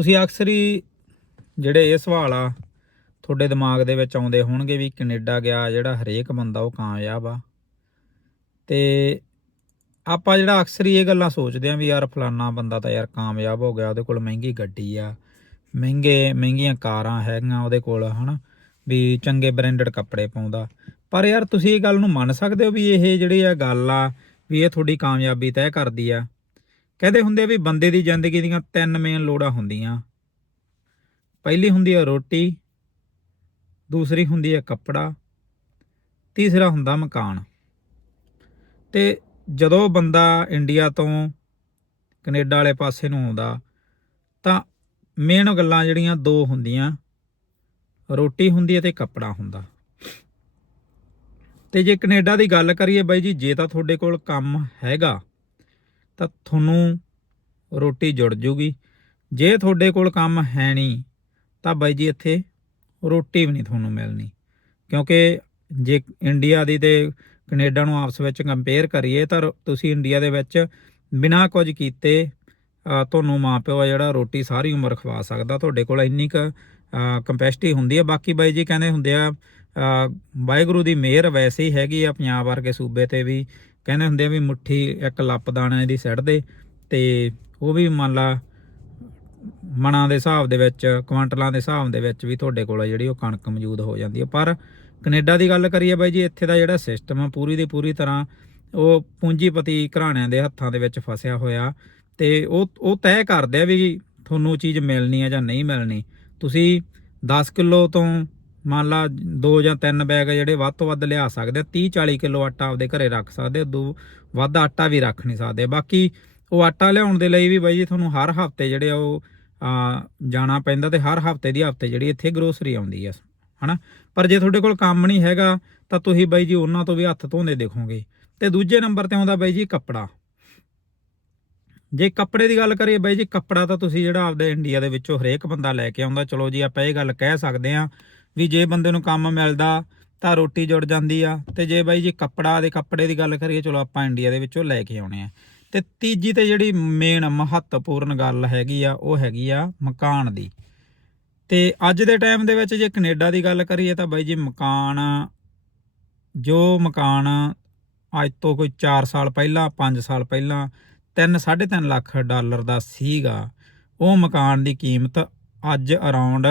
ਤੁਸੀਂ ਅਕਸਰ ਹੀ ਜਿਹੜੇ ਇਹ ਸਵਾਲ ਆ ਤੁਹਾਡੇ ਦਿਮਾਗ ਦੇ ਵਿੱਚ ਆਉਂਦੇ ਹੋਣਗੇ ਵੀ ਕੈਨੇਡਾ ਗਿਆ, ਜਿਹੜਾ ਹਰੇਕ ਬੰਦਾ ਉਹ ਕਾਮਯਾਬ ਆ। ਤੇ ਆਪਾਂ ਜਿਹੜਾ ਅਕਸਰ ਹੀ ਇਹ ਗੱਲਾਂ ਸੋਚਦੇ ਆਂ ਵੀ ਯਾਰ ਫਲਾਨਾ ਬੰਦਾ ਤਾਂ ਯਾਰ ਕਾਮਯਾਬ ਹੋ ਗਿਆ, ਉਹਦੇ ਕੋਲ ਮਹਿੰਗੀ ਗੱਡੀ ਆ, ਮਹਿੰਗੇ, ਮਹਿੰਗੀਆਂ ਕਾਰਾਂ ਹੈਗੀਆਂ ਉਹਦੇ ਕੋਲ, ਹਨਾ, ਵੀ ਚੰਗੇ ਬ੍ਰਾਂਡਡ ਕੱਪੜੇ ਪਾਉਂਦਾ। ਪਰ ਯਾਰ ਤੁਸੀਂ ਇਹ ਗੱਲ ਨੂੰ ਮੰਨ ਸਕਦੇ ਹੋ ਵੀ ਇਹ ਜਿਹੜੀ ਆ ਗੱਲ ਆ, ਵੀ ਇਹ ਤੁਹਾਡੀ ਕਾਮਯਾਬੀ ਤੈਅ ਕਰਦੀ ਆ। ਕਹਿੰਦੇ ਹੁੰਦੇ ਆ ਵੀ ਬੰਦੇ ਦੀ ਜ਼ਿੰਦਗੀ ਦੀਆਂ ਤਿੰਨ ਮੇਨ ਲੋੜਾਂ ਹੁੰਦੀਆਂ। ਪਹਿਲੀ ਹੁੰਦੀ ਹੈ ਰੋਟੀ, ਦੂਸਰੀ ਹੁੰਦੀ ਹੈ ਕੱਪੜਾ, ਤੀਸਰਾ ਹੁੰਦਾ ਮਕਾਨ। ਤੇ ਜਦੋਂ ਬੰਦਾ ਇੰਡੀਆ ਤੋਂ ਕੈਨੇਡਾ ਵਾਲੇ ਪਾਸੇ ਨੂੰ ਆਉਂਦਾ, ਤਾਂ ਮੇਨ ਗੱਲਾਂ ਜਿਹੜੀਆਂ ਦੋ ਹੁੰਦੀਆਂ, ਰੋਟੀ ਹੁੰਦੀ ਹੈ ਤੇ ਕੱਪੜਾ ਹੁੰਦਾ। ਤੇ ਜੇ ਕੈਨੇਡਾ ਦੀ ਗੱਲ ਕਰੀਏ ਬਾਈ ਜੀ, ਜੇ ਤਾਂ ਤੁਹਾਡੇ ਕੋਲ ਕੰਮ ਹੈਗਾ ਤਾਂ ਤੁਹਾਨੂੰ ਰੋਟੀ ਜੁੜ ਜੂਗੀ। ਜੇ ਤੁਹਾਡੇ ਕੋਲ ਕੰਮ ਹੈ ਨਹੀਂ ਤਾਂ ਬਾਈ ਜੀ ਇੱਥੇ ਰੋਟੀ ਵੀ ਨਹੀਂ ਤੁਹਾਨੂੰ ਮਿਲਣੀ। ਕਿਉਂਕਿ ਜੇ ਇੰਡੀਆ ਦੀ ਤੇ ਕੈਨੇਡਾ ਨੂੰ ਆਪਸ ਵਿੱਚ ਕੰਪੇਅਰ ਕਰੀਏ ਤਾਂ ਤੁਸੀਂ ਇੰਡੀਆ ਦੇ ਵਿੱਚ ਬਿਨਾਂ ਕੁਝ ਕੀਤੇ ਅ, ਤੁਹਾਨੂੰ ਮਾਪਿਓ ਆ ਜਿਹੜਾ ਰੋਟੀ ਸਾਰੀ ਉਮਰ ਖਵਾ ਸਕਦਾ। ਤੁਹਾਡੇ ਕੋਲ ਇੰਨੀ ਕ ਕੰਪੈਸਿਟੀ ਹੁੰਦੀ ਹੈ ਬਾਕੀ ਬਾਈ ਜੀ ਕਹਿੰਦੇ ਹੁੰਦੇ ਆ ਵਾਹਿਗੁਰੂ ਦੀ ਮਿਹਰ ਵੈਸੇ ਹੀ ਹੈਗੀ ਆ ਪੰਜਾਬ ਵਰਗੇ ਸੂਬੇ ਤੇ ਵੀ। ਕਹਿੰਦੇ ਹੁੰਦੇ ਆ ਵੀ ਮੁੱਠੀ ਇੱਕ ਲੱਪ ਦਾਣਾ ਦੀ ਸਿੱਟ ਦੇ ਤੇ ਉਹ ਵੀ ਮੰਨ ਲਾ ਮਣਾਂ ਦੇ ਹਿਸਾਬ ਦੇ ਵਿੱਚ, ਕੁਆਂਟਲਾਂ ਦੇ ਹਿਸਾਬ ਦੇ ਵਿੱਚ ਵੀ ਤੁਹਾਡੇ ਕੋਲ ਜਿਹੜੀ ਉਹ ਕਣਕ ਮੌਜੂਦ ਹੋ ਜਾਂਦੀ ਹੈ ਪਰ ਕੈਨੇਡਾ ਦੀ ਗੱਲ ਕਰੀਏ ਬਾਈ ਜੀ, ਇੱਥੇ ਦਾ ਜਿਹੜਾ ਸਿਸਟਮ ਆ ਪੂਰੀ ਦੀ ਪੂਰੀ ਤਰ੍ਹਾਂ ਉਹ ਪੂੰਜੀਪਤੀ ਘਰਾਣਿਆਂ ਦੇ ਹੱਥਾਂ ਦੇ ਵਿੱਚ ਫਸਿਆ ਹੋਇਆ ਤੇ ਉਹ ਉਹ ਤੈਅ ਕਰਦੇ ਆ ਵੀ ਤੁਹਾਨੂੰ ਚੀਜ਼ ਮਿਲਣੀ ਆ ਜਾਂ ਨਹੀਂ ਮਿਲਣੀ। ਤੁਸੀਂ 10 ਕਿਲੋ ਤੋਂ ਮੰਨ ਲਾ ਦੋ ਜਾਂ ਤਿੰਨ ਬੈਗ ਜਿਹੜੇ ਵੱਧ ਤੋਂ ਵੱਧ ਲਿਆ ਸਕਦੇ ਆ 30 40 ਕਿਲੋ ਆਟਾ ਆਪਦੇ ਘਰੇ ਰੱਖ ਸਕਦੇ ਦੋ ਵੱਧ ਆਟਾ ਵੀ ਰੱਖ ਨਹੀਂ ਸਕਦੇ। ਬਾਕੀ ਉਹ ਆਟਾ ਲਿਆਉਣ ਦੇ ਲਈ ਵੀ ਬਾਈ ਜੀ ਤੁਹਾਨੂੰ ਹਰ ਹਫ਼ਤੇ ਜਿਹੜੇ ਆ ਉਹ ਜਾਣਾ ਪੈਂਦਾ ਤੇ ਹਰ ਹਫ਼ਤੇ ਦੀ ਹਫ਼ਤੇ ਜਿਹੜੀ ਇੱਥੇ ਗਰੋਸਰੀ ਆਉਂਦੀ ਹੈ ਹਨਾ? ਪਰ ਜੇ ਤੁਹਾਡੇ ਕੋਲ ਕੰਮ ਨਹੀਂ ਹੈਗਾ, ਤਾਂ ਤੁਸੀਂ ਬਾਈ ਜੀ ਉਹਨਾਂ ਤੋਂ ਵੀ ਹੱਥ ਧੋਂਦੇ ਦੇਖੋਗੇ। ਤੇ ਦੂਜੇ ਨੰਬਰ ਤੇ ਆਉਂਦਾ ਬਾਈ ਜੀ ਕੱਪੜਾ। ਜੇ ਕੱਪੜੇ ਦੀ ਗੱਲ ਕਰੀਏ ਬਾਈ ਜੀ, ਕੱਪੜਾ ਤਾਂ ਤੁਸੀਂ ਜਿਹੜਾ ਆਪਦੇ ਇੰਡੀਆ ਦੇ ਵਿੱਚੋਂ ਹਰੇਕ ਬੰਦਾ ਲੈ ਕੇ ਆਉਂਦਾ, ਚਲੋ ਜੀ ਆਪਾਂ ਇਹ ਗੱਲ ਕਹਿ ਸਕਦੇ ਆ ਵੀ ਜੇ ਬੰਦੇ ਨੂੰ ਕੰਮ ਮਿਲਦਾ ਤਾਂ ਰੋਟੀ ਜੁੜ ਜਾਂਦੀ ਆ। ਤੇ ਜੇ ਬਾਈ ਜੀ ਕੱਪੜਾ ਦੇ ਕੱਪੜੇ ਦੀ ਗੱਲ ਕਰੀਏ, ਚਲੋ ਆਪਾਂ ਇੰਡੀਆ ਦੇ ਵਿੱਚੋਂ ਲੈ ਕੇ ਆਉਣੇ ਆ। ਤੇ ਤੀਜੀ ਤੇ ਜਿਹੜੀ ਮੇਨ ਮਹੱਤਵਪੂਰਨ ਗੱਲ ਹੈਗੀ ਆ, ਉਹ ਹੈਗੀ ਆ ਮਕਾਨ ਦੀ। ਤੇ ਅੱਜ ਦੇ ਟਾਈਮ ਦੇ ਵਿੱਚ ਜੇ ਕੈਨੇਡਾ ਦੀ ਗੱਲ ਕਰੀਏ ਤਾਂ ਬਾਈ ਜੀ ਮਕਾਨ, ਜੋ ਮਕਾਨ ਅੱਜ ਤੋਂ ਕੋਈ 4 ਸਾਲ ਪਹਿਲਾਂ 5 ਸਾਲ ਪਹਿਲਾਂ 3 3.5 ਲੱਖ ਡਾਲਰ ਦਾ ਸੀਗਾ, ਉਹ ਮਕਾਨ ਦੀ ਕੀਮਤ ਅੱਜ ਅਰਾਊਂਡ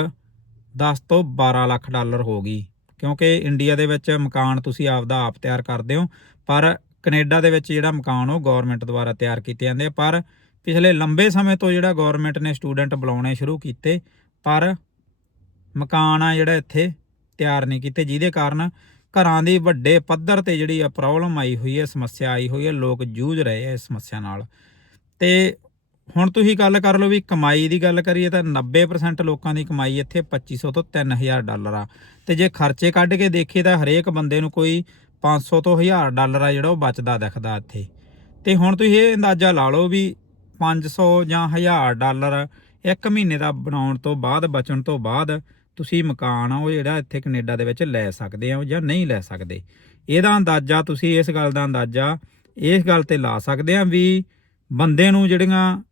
10 ਤੋਂ 12 ਲੱਖ ਡਾਲਰ ਹੋ ਗਈ। ਕਿਉਂਕਿ ਇੰਡੀਆ ਦੇ ਵਿੱਚ ਮਕਾਨ ਤੁਸੀਂ ਆਪਦਾ ਆਪ ਤਿਆਰ ਕਰਦੇ ਹੋ, ਪਰ ਕੈਨੇਡਾ ਦੇ ਵਿੱਚ ਜਿਹੜਾ ਮਕਾਨ ਉਹ ਗਵਰਨਮੈਂਟ ਦੁਆਰਾ ਤਿਆਰ ਕੀਤੇ ਜਾਂਦੇ ਆ। ਪਰ ਪਿਛਲੇ ਲੰਬੇ ਸਮੇਂ ਤੋਂ ਜਿਹੜਾ ਗਵਰਨਮੈਂਟ ਨੇ ਸਟੂਡੈਂਟ ਬੁਲਾਉਣੇ ਸ਼ੁਰੂ ਕੀਤੇ, ਪਰ ਮਕਾਨ ਆ ਜਿਹੜਾ ਇੱਥੇ ਤਿਆਰ ਨਹੀਂ ਕੀਤੇ, ਜਿਹਦੇ ਕਾਰਨ ਘਰਾਂ ਦੀ ਵੱਡੇ ਪੱਧਰ ਤੇ ਜਿਹੜੀ ਆ ਪ੍ਰੋਬਲਮ ਆਈ ਹੋਈ ਹੈ, ਸਮੱਸਿਆ ਆਈ ਹੋਈ ਹੈ, ਲੋਕ ਜੂਝ ਰਹੇ ਆ ਇਸ ਸਮੱਸਿਆ ਨਾਲ। ਤੇ ਹੁਣ ਤੁਸੀਂ ਗੱਲ ਕਰ ਲਓ ਵੀ ਕਮਾਈ ਦੀ ਗੱਲ ਕਰੀਏ ਤਾਂ 90% ਲੋਕਾਂ ਦੀ ਕਮਾਈ ਇੱਥੇ 2500 ਤੋਂ 3000 ਡਾਲਰ ਆ। ਤੇ ਜੇ ਖਰਚੇ ਕੱਢ ਕੇ ਦੇਖੀਏ ਤਾਂ ਹਰੇਕ ਬੰਦੇ ਨੂੰ ਕੋਈ 500 ਤੋਂ 1000 ਡਾਲਰ ਆ ਜਿਹੜਾ ਉਹ ਬਚਦਾ ਦਿਖਦਾ ਇੱਥੇ। ਤੇ ਹੁਣ ਤੁਸੀਂ ਇਹ ਅੰਦਾਜ਼ਾ ਲਾ ਲਓ ਵੀ 500 ਜਾਂ 1000 ਡਾਲਰ ਇੱਕ ਮਹੀਨੇ ਦਾ ਬਣਾਉਣ ਤੋਂ ਬਾਅਦ, ਬਚਣ ਤੋਂ ਬਾਅਦ ਤੁਸੀਂ ਮਕਾਨ ਆ ਉਹ ਜਿਹੜਾ ਇੱਥੇ ਕੈਨੇਡਾ ਦੇ ਵਿੱਚ ਲੈ ਸਕਦੇ ਆ ਜਾਂ ਨਹੀਂ ਲੈ ਸਕਦੇ। ਇਹਦਾ ਅੰਦਾਜ਼ਾ ਤੁਸੀਂ ਇਸ ਗੱਲ ਦਾ ਅੰਦਾਜ਼ਾ ਇਸ ਗੱਲ ਤੇ ਲਾ ਸਕਦੇ ਆ ਵੀ ਬੰਦੇ ਨੂੰ ਜਿਹੜੀਆਂ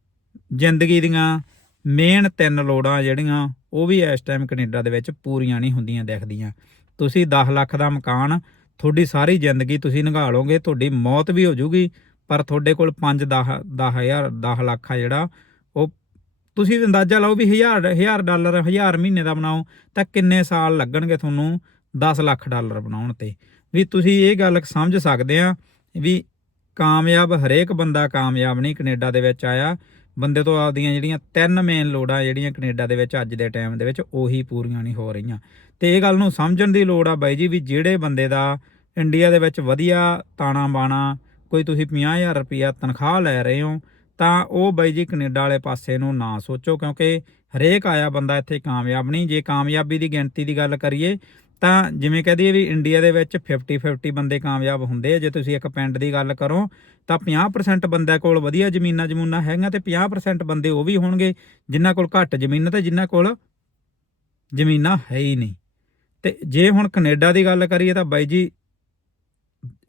ਜ਼ਿੰਦਗੀ ਦੀਆਂ ਮੇਨ ਤਿੰਨ ਲੋੜਾਂ ਜਿਹੜੀਆਂ, ਉਹ ਵੀ ਇਸ ਟਾਈਮ ਕੈਨੇਡਾ ਦੇ ਵਿੱਚ ਪੂਰੀਆਂ ਨਹੀਂ ਹੁੰਦੀਆਂ ਦਿਖਦੀਆਂ। ਤੁਸੀਂ 10 ਲੱਖ ਦਾ ਮਕਾਨ, ਤੁਹਾਡੀ ਸਾਰੀ ਜ਼ਿੰਦਗੀ ਤੁਸੀਂ ਨਿਭਾ ਲਓਗੇ, ਤੁਹਾਡੀ ਮੌਤ ਵੀ ਹੋ ਜੂਗੀ ਪਰ ਤੁਹਾਡੇ ਕੋਲ 5 10 10000 10 ਲੱਖ ਆ ਜਿਹੜਾ, ਉਹ ਤੁਸੀਂ ਅੰਦਾਜ਼ਾ ਲਾਓ ਵੀ 1000 1000 ਡਾਲਰ 1000 ਮਹੀਨੇ ਦਾ ਬਣਾਓ, ਤਾਂ ਕਿੰਨੇ ਸਾਲ ਲੱਗਣਗੇ ਤੁਹਾਨੂੰ 10 ਲੱਖ ਡਾਲਰ ਬਣਾਉਣ ਤੇ? ਵੀ ਤੁਸੀਂ ਇਹ ਗੱਲ ਸਮਝ ਸਕਦੇ ਆ ਵੀ ਕਾਮਯਾਬ ਹਰੇਕ ਬੰਦਾ ਕਾਮਯਾਬ ਨਹੀਂ ਕੈਨੇਡਾ ਦੇ ਵਿੱਚ ਆਇਆ ਬੰਦੇ ਤੋਂ ਆਪਦੀਆਂ ਜਿਹੜੀਆਂ ਤਿੰਨ ਮੇਨ ਲੋੜਾਂ ਜਿਹੜੀਆਂ ਕੈਨੇਡਾ ਦੇ ਵਿੱਚ ਅੱਜ ਦੇ ਟਾਈਮ ਦੇ ਵਿੱਚ ਉਹੀ ਪੂਰੀਆਂ ਨਹੀਂ ਹੋ ਰਹੀਆਂ। ਤੇ ਇਹ ਗੱਲ ਨੂੰ ਸਮਝਣ ਦੀ ਲੋੜ ਆ ਬਾਈ ਜੀ ਵੀ ਜਿਹੜੇ ਬੰਦੇ ਦਾ ਇੰਡੀਆ ਦੇ ਵਿੱਚ ਵਧੀਆ ਤਾਣਾ ਬਾਣਾ, ਕੋਈ ਤੁਸੀਂ 50000 ਰੁਪਇਆ ਤਨਖਾਹ ਲੈ ਰਹੇ ਹੋ, ਤਾਂ ਉਹ ਬਾਈ ਜੀ ਕੈਨੇਡਾ ਵਾਲੇ ਪਾਸੇ ਨੂੰ ਨਾ ਸੋਚੋ ਕਿਉਂਕਿ ਹਰੇਕ ਆਇਆ ਬੰਦਾ ਇੱਥੇ ਕਾਮਯਾਬ ਨਹੀਂ। ਜੇ ਕਾਮਯਾਬੀ ਦੀ ਗਿਣਤੀ ਦੀ ਗੱਲ ਕਰੀਏ ਤਾਂ ਜਿਵੇਂ ਕਹਦੇ ਵੀ ਇੰਡੀਆ ਦੇ ਵਿੱਚ 50 50 ਬੰਦੇ ਕਾਮਯਾਬ ਹੁੰਦੇ ਆ। ਜੇ ਤੁਸੀਂ ਇੱਕ ਪਿੰਡ ਦੀ ਗੱਲ ਕਰੋ, ਤਾਂ 50% ਬੰਦਿਆਂ ਕੋਲ ਵਧੀਆ ਜ਼ਮੀਨਾਂ ਜਮੂਨਾਂ ਹੈਗੀਆਂ ਤੇ 50% ਬੰਦੇ ਉਹ ਵੀ ਹੋਣਗੇ, ਜਿਨ੍ਹਾਂ ਕੋਲ ਘੱਟ ਜ਼ਮੀਨਾਂ ਤੇ ਜਿਨ੍ਹਾਂ ਕੋਲ ਜ਼ਮੀਨਾਂ ਹੈ ਹੀ ਨਹੀਂ। ਤੇ ਜੇ ਹੁਣ ਕੈਨੇਡਾ ਦੀ ਗੱਲ ਕਰੀਏ ਤਾਂ ਬਾਈ ਜੀ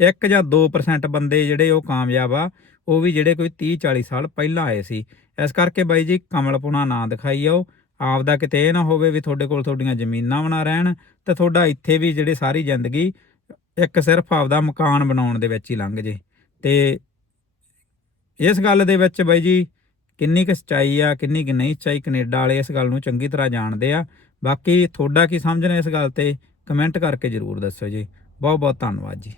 1 ਜਾਂ 2% ਬੰਦੇ ਜਿਹੜੇ ਉਹ ਕਾਮਯਾਬ ਆ, ਉਹ ਵੀ ਜਿਹੜੇ ਕੋਈ 30 40 ਸਾਲ ਪਹਿਲਾਂ ਆਏ ਸੀ। ਇਸ ਕਰਕੇ ਬਾਈ ਜੀ, ਕਮਲਪੁਣਾ ਨਾ ਦਿਖਾਈ ਆਓ। ਆਪਦਾ ਕਿਤੇ ਇਹ ਨਾ ਹੋਵੇ ਵੀ ਤੁਹਾਡੇ ਕੋਲ ਤੁਹਾਡੀਆਂ ਜ਼ਮੀਨਾਂ ਬਣਾ ਰਹਿਣ ਤੇ ਤੁਹਾਡਾ ਇੱਥੇ ਵੀ ਜਿਹੜੇ ਸਾਰੀ ਜ਼ਿੰਦਗੀ ਇੱਕ ਸਿਰਫ ਆਪਦਾ ਮਕਾਨ ਬਣਾਉਣ ਦੇ ਵਿੱਚ ਹੀ ਲੰਘ ਜੇ। ਤੇ ਇਸ ਗੱਲ ਦੇ ਵਿੱਚ ਬਾਈ ਜੀ ਕਿੰਨੀ ਕੁ ਸੱਚਾਈ ਆ, ਕਿੰਨੀ ਕੁ ਨਹੀਂ ਸੱਚਾਈ, ਕੈਨੇਡਾ ਵਾਲੇ ਇਸ ਗੱਲ ਨੂੰ ਚੰਗੀ ਤਰ੍ਹਾਂ ਜਾਣਦੇ ਆ। ਬਾਕੀ ਤੁਹਾਡਾ ਕੀ ਸਮਝਣਾ ਇਸ ਗੱਲ ਤੇ, ਕਮੈਂਟ ਕਰਕੇ ਜਰੂਰ ਦੱਸੋ ਜੀ। ਬਹੁਤ ਬਹੁਤ ਧੰਨਵਾਦ ਜੀ।